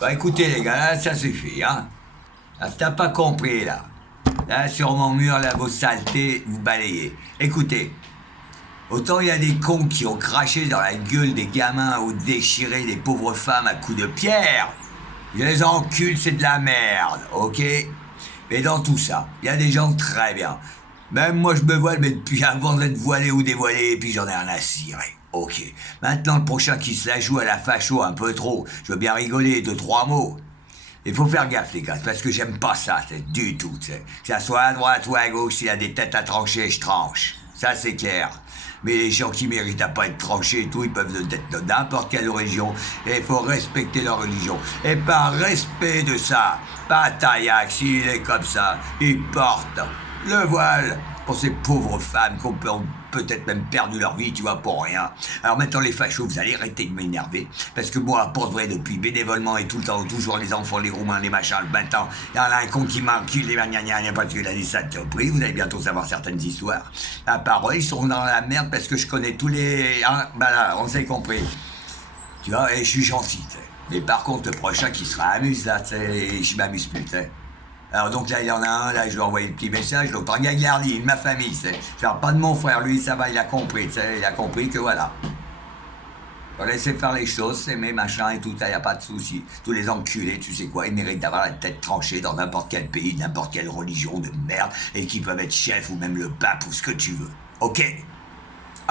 Bah écoutez les gars, là, ça suffit, hein. Là, t'as pas compris, là. Là, sur mon mur, là, vos saletés, vous balayez. Écoutez, autant il y a des cons qui ont craché dans la gueule des gamins ou déchiré des pauvres femmes à coups de pierre. Je les encule, c'est de la merde, ok? Mais dans tout ça, il y a des gens très bien. Même moi, je me voile, mais depuis avant d'être voilé ou dévoilé, et puis j'en ai rien à cirer. Ok. Maintenant, le prochain qui se la joue à la facho un peu trop, je veux bien rigoler, 2, 3 mots. Il faut faire gaffe, les gars, parce que j'aime pas ça, c'est du tout, tu sais. Que ça soit à droite ou à gauche, s'il y a des têtes à trancher, je tranche. Ça, c'est clair. Mais les gens qui méritent à pas être tranchés et tout, ils peuvent être de n'importe quelle religion. Et il faut respecter leur religion. Et par respect de ça, Pataillac, s'il est comme ça, il porte le voile pour ces pauvres femmes qui ont peut-être même perdu leur vie, tu vois, pour rien. Alors maintenant, les fachos, vous allez arrêter de m'énerver, parce que moi, pour de vrai, depuis bénévolement et tout le temps, toujours les enfants, les roumains, les machins, le matin, il y en a un con qui m'encule, les gna parce qu'il a dit ça de prix, vous allez bientôt savoir certaines histoires. À part eux, ils sont dans la merde parce que je connais tous les... Hein, bah là, on s'est compris. Tu vois, et je suis gentil, tu sais. Mais par contre, le prochain qui sera amuse, là, tu sais, je m'amuse plus, tu sais. Alors donc là, il y en a un, là, je lui ai envoyé le petit message, l'autre, un Gagliardi, ma famille, c'est. Faire pas de mon frère, lui, ça va, il a compris, tu sais, il a compris que voilà. Faut laisser faire les choses, c'est mes machins et tout, il y a pas de souci. Tous les enculés, tu sais quoi, ils méritent d'avoir la tête tranchée dans n'importe quel pays, n'importe quelle religion de merde, et qui peuvent être chefs ou même le pape ou ce que tu veux. Ok?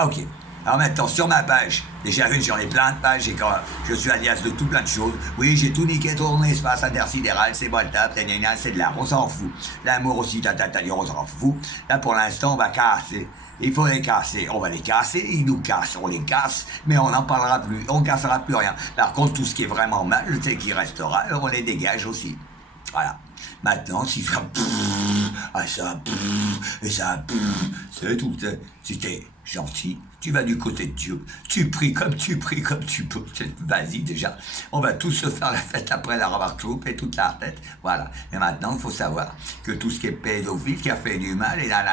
Ok. Alors maintenant, sur ma page, déjà vu, j'en ai plein de pages et quand je suis alias de tout plein de choses. Oui, j'ai tout niqué, tourné, espace intersidéral, c'est moi le tap, c'est de l'art, on s'en fout. L'amour aussi, on s'en fout. Là, pour l'instant, on va casser. Il faut les casser. On va les casser, ils nous cassent, on les casse, mais on n'en parlera plus, on cassera plus rien. Par contre, tout ce qui est vraiment mal, je sais qu'il restera, on les dégage aussi. Voilà. Maintenant, si ça et ça c'est tout. Si t'es gentil, tu vas du côté de Dieu. Tu pries comme tu peux. Vas-y déjà. On va tous se faire la fête après la revoir et toute la tête. Voilà. Mais maintenant, il faut savoir que tout ce qui est pédophile, qui a fait du mal, et là,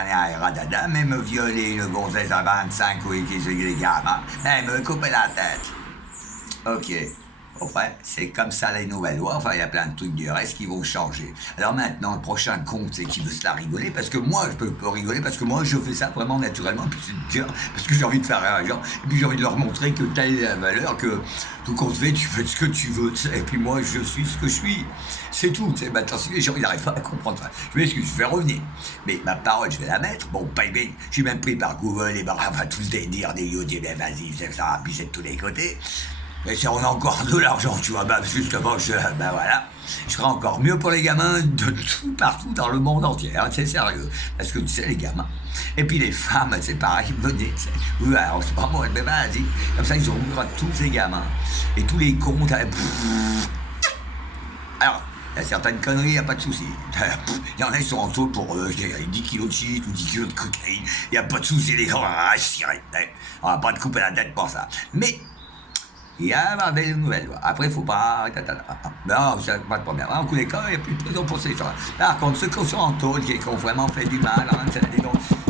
radada, même violer une gonzesse à 25 ou qui se les gamins, même couper la tête. Ok. Enfin, c'est comme ça les nouvelles lois. Enfin, il y a plein de trucs du reste qui vont changer. Alors maintenant, le prochain con, c'est qui veut se la rigoler, parce que moi, je peux rigoler, parce que moi, je fais ça vraiment naturellement, puis c'est bien, parce que j'ai envie de faire rire les gens, et puis j'ai envie de leur montrer que t'as la valeur, que tout compte fait, tu fais ce que tu veux, et puis moi, je suis ce que je suis. C'est tout. Maintenant, si les gens, ils n'arrivent pas à comprendre ça, je m'excuse, je vais revenir. Mais ma parole, je vais la mettre. Bon, pas bien, je suis même pris par Google, et enfin, tout le délire des YouTube, vas-y, ça, puis c'est de tous les côtés. Mais si on a encore de l'argent, tu vois, bah justement, bah voilà, je ferai encore mieux pour les gamins de tout partout dans le monde entier, hein, c'est sérieux. Parce que tu sais, les gamins, et puis les femmes, c'est pareil, venez, tu sais. Oui, alors c'est pas moi, mais vas-y, comme ça ils auront le droit de tous ces gamins. Et tous les cons, alors, il y a certaines conneries, il n'y a pas de souci. Il y en a, ils sont en taule pour 10 kilos de shit ou 10 kilos de cocaïne. Il n'y a pas de souci, les gens, on va pas te couper la tête pour ça. Mais il y a des nouvelles lois. Après, il ne faut pas... Non, c'est pas de problème. En tous les cas, il n'y a plus de prison pour ces gens. Par contre, ceux qui sont en taule, qui ont vraiment fait du mal, hein,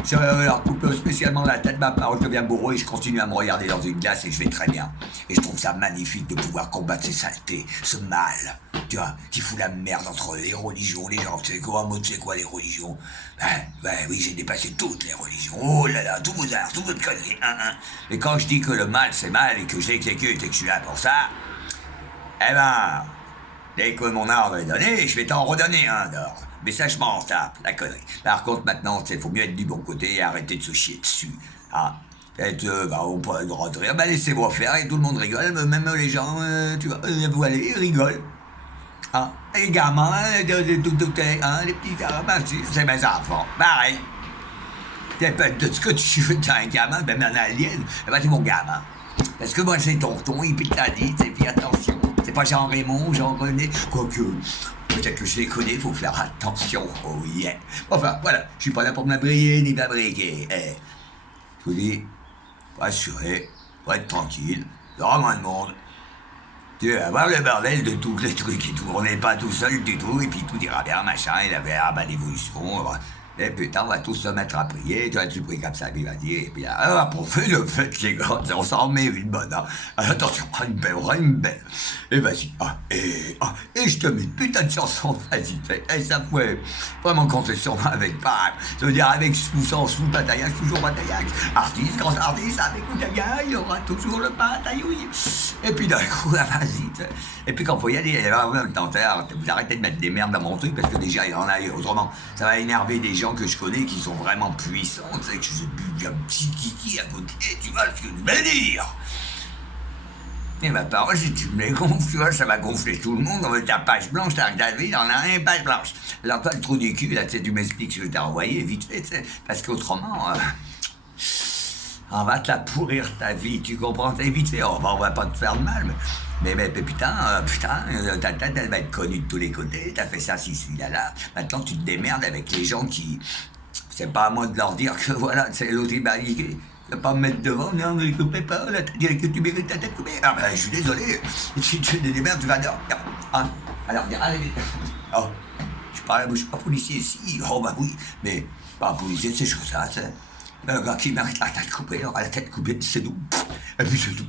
je leur coupe spécialement la tête, ma parole devient bourreau et je continue à me regarder dans une glace et je vais très bien. Et je trouve ça magnifique de pouvoir combattre ces saletés, ce mal, tu vois, qui fout la merde entre les religions, les gens. Tu sais quoi, moi, tu sais quoi, les religions? Oui, j'ai dépassé toutes les religions. Oh là là, tous vos arts, toutes vos conneries. Et quand je dis que le mal, c'est mal et que je l'exécute et que je suis là pour ça, eh ben, dès que mon ordre est donné, je vais t'en redonner un d'ordre. Mais ça, je m'en tape, la connerie. Par contre, maintenant, il faut mieux être du bon côté et arrêter de se chier dessus. Ah, on peut le droit de rire, laissez-moi faire et tout le monde rigole, même les gens, tu vois, voilés, ils rigolent. Ah, les gamins, les petits, c'est mes enfants, pareil. De ce que tu veux, t'as un gamin, même un alien, c'est mon gamin. Parce que moi, c'est tonton, il pique la dite, et puis attention, c'est pas Jean-Raymond, Jean-René, quoique... Peut-être que je les connais, faut faire attention. Oh yeah. Enfin, voilà, je suis pas là pour me briller ni m'abriquer. Je vous dis, faut assurer, faut être tranquille, il y aura moins de monde. Tu vas voir le bordel de tous les trucs et tout. On n'est pas tout seul du tout, et puis tout ira bien, machin, il avait l'évolution. Et putain, on va tous se mettre à prier, tu pries comme ça, puis vas-y, et puis là, pour faire le fait, les gars, on s'en met une bonne, hein. Attention, une belle. Et vas-y, et je te mets une putain de chanson, vas-y, et ça pouvait vraiment compter sur moi avec pas, je veux dire, avec ou sans sous Bataillak, toujours Bataillak, artiste, grand artiste, avec Bataillak, il y aura toujours le Bataillouille. Et puis d'un coup, vas-y, et puis quand il faut y aller, en même temps, vous arrêtez de mettre des merdes dans mon truc, parce que déjà, il y en a, autrement, ça va énerver des gens que je connais qui sont vraiment puissants, tu sais, que j'ai un petit kiki à côté, tu vois ce que je veux dire. Et ma parole, si tu me les gonfles, tu vois, ça va gonfler tout le monde. On veut ta page blanche, t'as David, on a rien, page blanche. Alors toi, le trou du cul, là, tu sais, tu m'expliques ce que t'as envoyé, vite fait, tu sais, parce qu'autrement, on va te la pourrir ta vie, tu comprends, t'es vite fait, on va pas te faire de mal, mais putain, ta tête, elle va être connue de tous les côtés, t'as fait ça, si, là, maintenant tu te démerdes avec les gens qui... C'est pas à moi de leur dire que voilà, c'est l'autre, il va pas me mettre devant, non, ne coupez pas, là, t'as dit que tu mérites ta tête coupée. Ah ben, je suis désolé, si tu te démerdes, tu vas dire, alors, allez, oh, je suis pas policier ici, oh bah oui, mais pas policier, c'est chose ça, c'est... Le gars qui mérite la tête coupée, aura la tête coupée, c'est nous. Et puis c'est tout.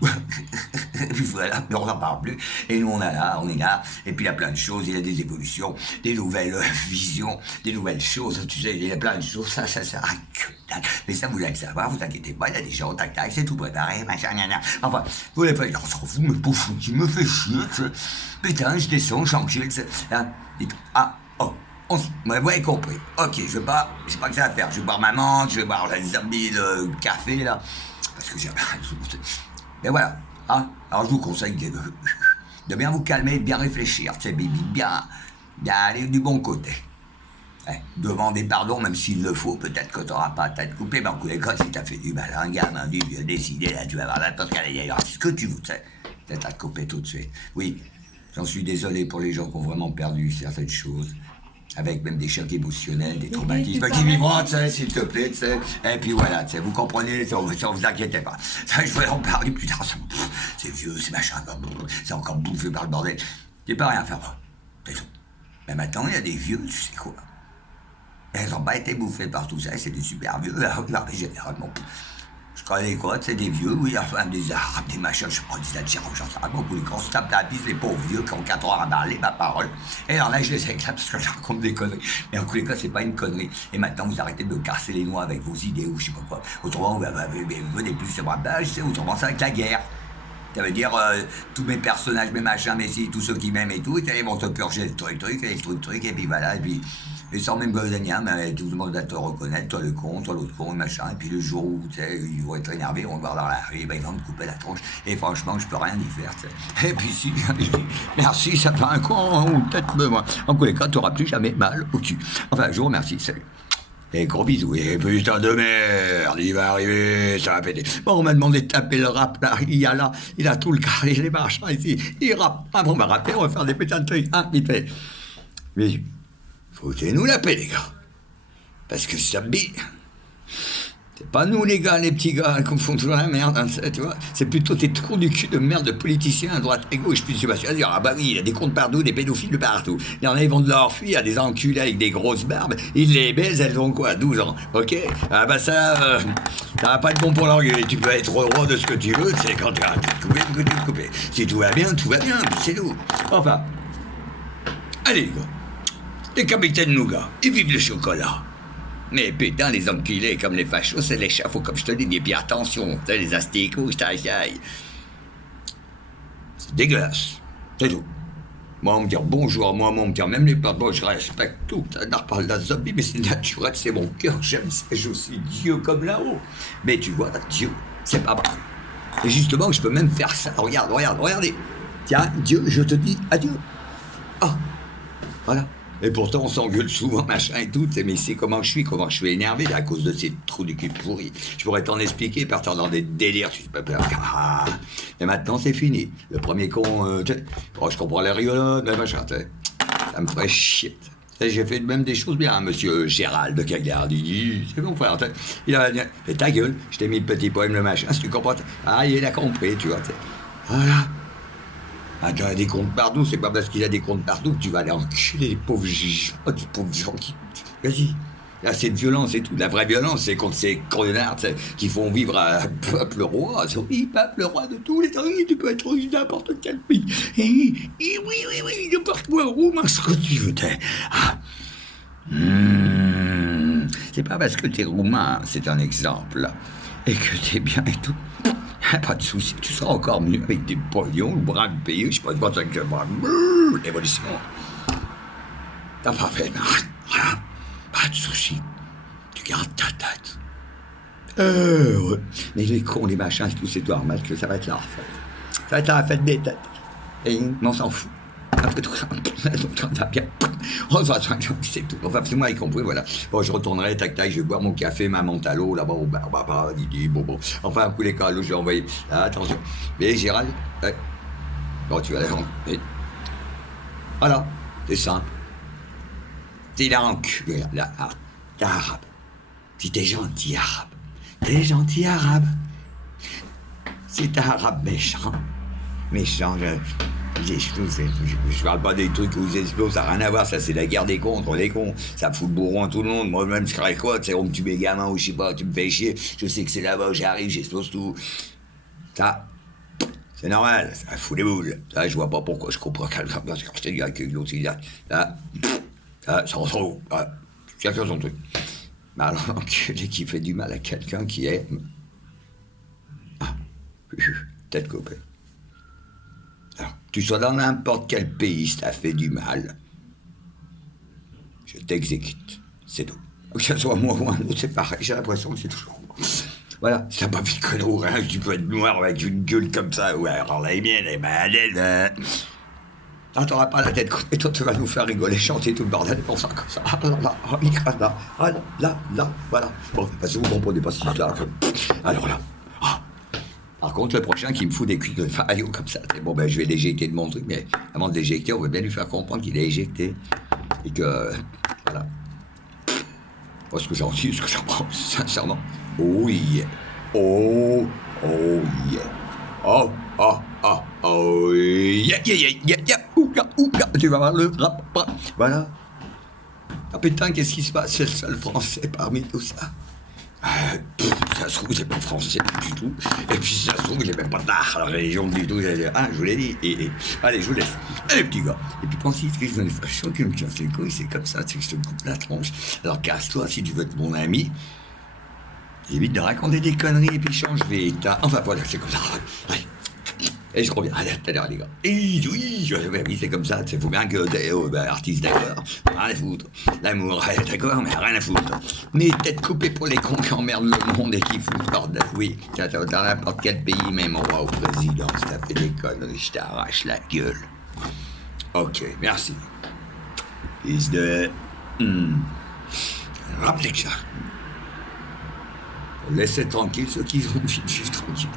Et puis voilà, mais on n'en parle plus. Et nous on est là, et puis il y a plein de choses, il y a des évolutions, des nouvelles visions, des nouvelles choses, tu sais, il y a plein de choses, ça sert à que dalle. Mais ça vous l'avez savoir, vous inquiétez pas, il y a des gens, tac, c'est tout préparé, machin, gna. Enfin, vous voulez pas dire, on s'en fout, mais pour fou, qui me fait chier, putain, je descends, tranquille, vous avez compris. Ok, je vais pas que ça à faire. Je vais boire ma menthe, je vais boire la zombie de café, là. Parce que j'ai... Mais voilà. Alors je vous conseille de bien vous calmer, de bien réfléchir. Tu sais, bien aller du bon côté. Demander pardon, même s'il le faut, peut-être que t'auras pas ta tête coupée, mais en tous les cas, si t'as fait du mal à un gamin, du vieux décidé, là, tu vas avoir la tête qu'elle ce que tu veux, tu sais. Ta tête coupée tout de suite. Oui, j'en suis désolé pour les gens qui ont vraiment perdu certaines choses. Avec même des chocs émotionnels, des traumatismes qui vivront, tu sais, s'il te plaît, tu sais. Et puis voilà, tu sais, vous comprenez, ça, vous inquiétez pas. Ça, je vais en parler plus tard. C'est vieux, c'est machin, c'est encore bouffé par le bordel. Tu peux rien faire, c'est tout. Mais maintenant, il y a des vieux, tu sais quoi. Elles n'ont pas été bouffées par tout ça, c'est des super vieux, généralement. Je connais quoi, c'est des vieux, oui, enfin des arabes, des machins, je sais pas, des Algériens, j'en sais rien, beaucoup, quand on se tape la bise, les pauvres vieux qui ont 4 ans à parler, ma parole. Et alors là, je les éclate parce que je raconte des conneries. Mais en tous les cas, c'est pas une connerie. Et maintenant, vous arrêtez de me casser les noix avec vos idées ou je sais pas quoi. Autrement, vous venez plus sur ma page, autrement, c'est avec la guerre. Ça veut dire, tous mes personnages, mes machins, mes si, tous ceux qui m'aiment et tout, ils vont te purger le truc, et le truc, et puis voilà, et puis... Et sans même besoin, mais tout le monde va te reconnaître, toi le con, toi l'autre con, machin, et puis le jour où, tu sais, ils vont être énervés, ils vont te voir dans la rue, ben ils vont me couper la tronche, et franchement, je peux rien y faire, tu sais. Et puis si, je dis, merci, ça fait un con, ou peut-être, moi. En tous les cas, t'auras plus jamais mal au cul. Enfin, je vous remercie, salut. Et gros bisous, et putain de merde, il va arriver, ça va péter. Bon, on m'a demandé de taper le rap, là, il a tout le carré, les machins ici, il rappe. Ah bon, on va rapper, on va faire des putains de trucs, vite fait. Mais, foutez-nous la paix, les gars. Parce que ça bille. C'est pas nous, les gars, les petits gars, qui font toujours la merde, hein, tu vois. C'est plutôt tes trous du cul de merde de politiciens à droite et gauche. Puis tu vas dire, ah bah oui, il y a des comptes partout, des pédophiles de partout. Il y en a, ils vont de leur fille à des enculés avec des grosses barbes. Ils les baisent, elles ont quoi, 12 ans, ok. Ah bah ça va pas être bon pour l'orgueil. Tu peux être roi de ce que tu veux, c'est quand tu as tout coupé, que tu te coupé. Si tout va bien, c'est tout. Enfin, allez, les gars. Les capitaines Nougat, ils vivent le chocolat. Mais putain, les enculés comme les fachos, c'est l'échafaud, comme je te dis, et puis attention, les asticots, je t'aille. C'est dégueulasse, c'est tout. Moi, on me dit bonjour, moi, on me dit même les pardons, je respecte tout. Ça n'a pas la zombie, mais c'est naturel, c'est mon cœur, j'aime ça, je suis Dieu comme là-haut. Mais tu vois, Dieu, c'est pas vrai. Et justement, je peux même faire ça. Regardez. Tiens, Dieu, je te dis adieu. Ah, voilà. Et pourtant, on s'engueule souvent, machin et tout. Mais c'est comment je suis énervé à cause de ces trous du cul pourris. Je pourrais t'en expliquer, partir dans des délires, tu sais pas peur. Mais maintenant, c'est fini. Le premier con, tu sais, je comprends les rigolotes, mais machin, tu sais. Ça me ferait chier. J'ai fait même des choses bien, monsieur Gérald de Cagarde. Il dit, c'est bon frère, il a dit, fais ta gueule, je t'ai mis le petit poème, le machin, si tu comprends. Il a compris, tu vois. Voilà. Il a des comptes partout, c'est pas parce qu'il a des comptes partout que tu vas aller enculer les pauvres gens qui... Vas-y, Là, c'est de violence et tout. La vraie violence, c'est contre ces connards qui font vivre un peuple roi. Oui, peuple roi de tous les temps. Tu peux être russe n'importe quel pays. Oui, n'importe quoi, roumain, ce que tu veux. Ah. C'est pas parce que t'es roumain, c'est un exemple, et que t'es bien et tout. Pas de soucis, tu seras encore mieux avec des pognons, le bras de pays, je sais pas de ça que l'évolution. T'as pas fait, voilà. Pas de soucis. Tu gardes ta tête. Ouais. Mais les cons, les machins, tout, c'est normal que ça va être la fête. Ça va être la fête des têtes. Et on s'en fout. Après tout ça, on va bien. On va c'est tout. Enfin, c'est moi y compris, voilà. Bon, je retournerai, tac, je vais boire mon café, ma menthe à l'eau, là-bas, on va pas, bon. Enfin, un coup les cas, l'eau, je l'ai envoyé. Ah, attention. Mais Gérald, ouais. Bon, tu vas la rendre. Voilà, c'est simple. T'es là en cul, là, t'es arabe. Si t'es gentil arabe, t'es gentil arabe. Si t'es arabe méchant, je parle pas des trucs où ils explosent, ça n'a rien à voir, ça c'est la guerre des contre les cons, ça fout le bourron à tout le monde, moi-même je serais quoi, tu sais, on me tue mes gamins ou je sais pas, tu me fais chier, je sais que c'est là-bas où j'arrive, j'explose tout. Ça, c'est normal, ça fout les boules. Ça, je vois pas pourquoi je comprends quelqu'un, parce que je t'ai dit avec l'autre, il là, ça s'en trouve, chacun son truc. Mais alors, l'enculé qui fait du mal à quelqu'un qui est... tête coupée. Alors, tu sois dans n'importe quel pays, si t'as fait du mal, je t'exécute, c'est tout. Que ce soit moi ou un autre, c'est pareil, j'ai l'impression que c'est toujours moi. Voilà, si t'as pas vu que l'eau, hein, tu peux être noir avec une gueule comme ça, ouais, alors la mienne, eh ben, ah, t'auras pas la tête coupée, toi tu vas nous faire rigoler, chanter tout le bordel pour ça, comme ça. Ah là, voilà. Bon, parce que vous comprenez pas ce là. Alors là. Ah. Par contre, le prochain qui me fout des culs de faillot comme ça, c'est bon, ben je vais l'éjecter de mon truc, mais avant de l'éjecter, on veut bien lui faire comprendre qu'il est éjecté. Et que. Voilà. Parce que j'en suis, ce que j'en pense, sincèrement. Oh yeah. Oh yeah. Oh yeah. Tu vas voir le rap. Voilà. Ah putain, qu'est-ce qui se passe? C'est le seul français parmi tout ça. Ça se trouve, c'est pas français du tout. Et puis ça se trouve, j'ai même pas d'art à la religion du tout. Ah, je vous l'ai dit. Allez, je vous laisse. Allez, petit gars. Et puis pensez que je viens de faire chier, que me casse les couilles, c'est comme ça, tu sais que je te coupe la tronche. Alors casse-toi si tu veux être mon ami. Évite de raconter des conneries et puis change vite. Enfin voilà, c'est comme ça. Allez. Et je reviens. Allez, à tout à l'heure, les gars. Et oui, c'est comme ça. Il faut bien que t'es artiste, d'accord. Rien à foutre. L'amour, d'accord, mais rien à foutre. Mais tête coupée pour les cons qui emmerdent le monde et qui foutent le bordel. Oui, dans n'importe quel pays, même au roi, au président, si t'as fait des conneries, je t'arrache la gueule. Ok, merci. Fils de... Rappelez que ça. Laissez tranquille ceux qui ont envie de vivre tranquille.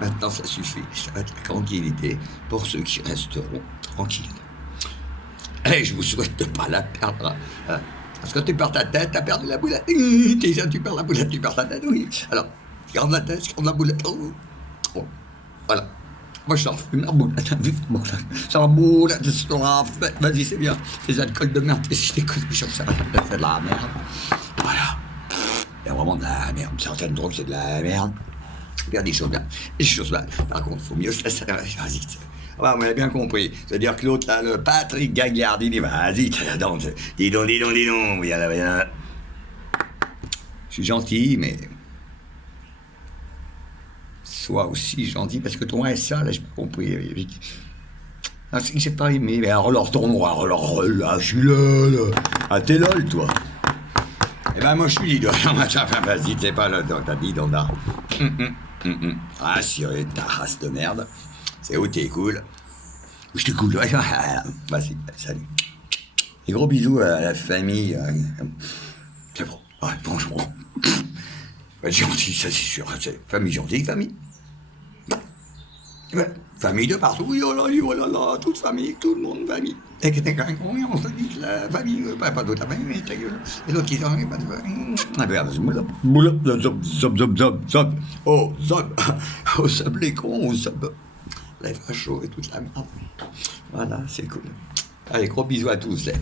Maintenant, ça suffit. Ça va être la tranquillité pour ceux qui resteront tranquilles. Et je vous souhaite de ne pas la perdre. Parce que tu perds ta tête, tu as perdu la boulette. Déjà, tu perds la boulette, tu perds ta tête, oui. Alors, je garde la tête, je garde la boulette. Oh. Voilà. Moi, je sors fumer la boulette. Ça va boulette, c'est la fête. Vas-y, c'est bien. Les alcools de merde, si t'es connu, ça fait de la merde. Voilà. Il y a vraiment de la merde. Certaines drogues, c'est de la merde. Il y a des choses bien. Des choses mal. Par contre, il faut mieux se laisser. Vas-y. Ah, on a bien compris. C'est-à-dire que l'autre, là, le Patrick Gaillard, il dit vas-y, dis donc. Je suis gentil, mais. Sois aussi gentil, parce que ton SA, là, j'ai pas compris. Ah, c'est que j'ai pas aimé. Mais alors, ton noir, alors là, je suis là. Ah, t'es lol, toi. Eh ben moi je suis leader. Vas-y, t'es pas là, t'as dit dans la... Ah, si, ta race de merde. C'est où t'es cool. Je te cool. Vas-y, salut. Et gros bisous à la famille. C'est bon, ouais, franchement. Gentil, ça c'est sûr. C'est famille gentille, famille. Ouais. Famille de partout, oh là là, toute famille, tout le monde, famille. Et que t'es quand même combien, on se dit que la famille, pas toute la famille, mais ta gueule. Et l'autre qui s'en est pas de famille. Ah, regarde, zob. Oh, zob. Oh, zob les cons, oh, zob. Les fachos et toute la merde. Voilà, c'est cool. Allez, gros bisous à tous, là.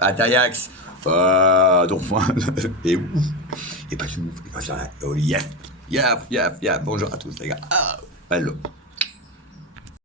Atayax. Donc moi, et ouf. Et pas tout. Et pas ça. Oh, yep. Yep, yep, yep. Bonjour à tous, les gars. Ah, hello.